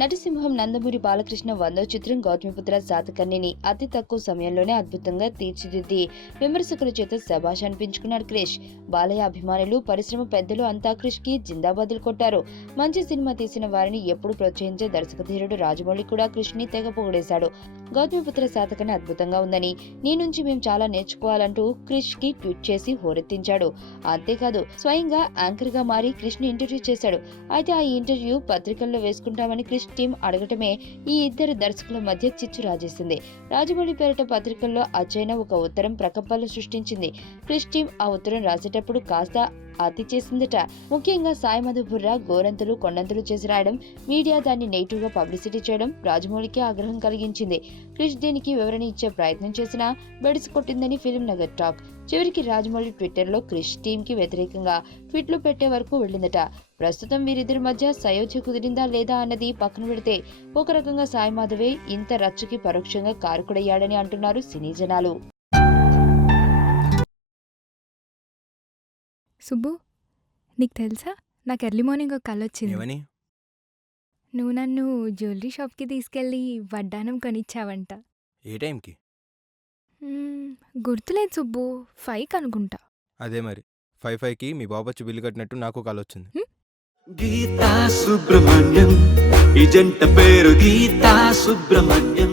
నటసింహం నందమూరి బాలకృష్ణ 100వ చిత్రం గౌతమిపుత్ర శాతకర్ణిని అతి తక్కువ సమయంలోనే అద్భుతంగా తీర్చిదిద్ది విమర్శకుల చేత శభాష్ అనిపించుకున్నాడు క్రిష్. బాలయ్య అభిమానులు, పరిశ్రమ పెద్దలు అంతా క్రిష్ కి జిందాబాదులు కొట్టారు. మంచి సినిమా తీసిన వారిని ఎప్పుడు ప్రోత్సహించే దర్శకధీరుడు రాజమౌళి కూడా క్రిష్ ని తెగ పొగిడేశాడు. గౌతమిపుత్ర శాతకర్ణి అద్భుతంగా ఉందని, నీ నుంచి మేము చాలా నేర్చుకోవాలంటూ క్రిష్ కి ట్వీట్ చేసి హోరెత్తించాడు. అంతేకాదు స్వయంగా యాంకర్ గా మారి క్రిష్ ని ఇంటర్వ్యూ చేశాడు. అయితే ఆ ఇంటర్వ్యూ పత్రికల్లో వేసుకుంటామని క్రిష్ టీం అడగటమే ఈ ఇద్దరు దర్శకుల మధ్య చిచ్చు రాజేసింది. రాజమౌళి పేరిట పత్రికల్లో అచ్చైన ఒక ఉత్తరం ప్రకంపనలు సృష్టించింది. క్రిష్ టీం ఆ ఉత్తరం రాసేటప్పుడు కాస్త అతి చేసిందట. ముఖ్యంగా సాయి మాధవ్ బుర్రా గోరంతలు కొండంతలు చేసి రాయడం, మీడియా దాన్ని నెగిటివ్ గా పబ్లిసిటీ చేయడం రాజమౌళికి ఆగ్రహం కలిగించింది. క్రిష్ దీనికి వివరణ ఇచ్చే ప్రయత్నం చేసినా బెడిసి కొట్టిందని ఫిల్మ్ నగర్ టాక్. చివరికి రాజమౌళి ట్విట్టర్ లో క్రిష్ టీం కి వ్యతిరేకంగా ట్వీట్లు పెట్టే వరకు వెళ్ళిందట. ప్రస్తుతం వీరిద్దరి మధ్య సయోధ్య కుదిరిందా లేదా అన్నది పక్కన పెడితే ఒక రకంగా సాయి మాధవే ఇంత రచ్చకి పరోక్షంగా కారకుడయ్యాడని అంటున్నారు సినీ జనాలు. సుబ్బు, నీకు తెలుసా నాకు ఎర్లీ మార్నింగ్ ఒక కల వచ్చింది. ఏమని? నువ్వు నన్ను జ్యువెలరీ షాప్కి తీసుకెళ్ళి వడ్డానం కొనిచ్చావంట. ఏ టైంకి? గుర్తులేదు సుబ్బు, 5 అనుకుంటా. అదే మరి 5:05కి మీ బాబొచ్చి బిల్లు కట్టినట్టు నాకు కాల్ వచ్చింది. గీతా సుబ్రహ్మణ్యం, ఈ జంట పేరు గీతా సుబ్రహ్మణ్యం.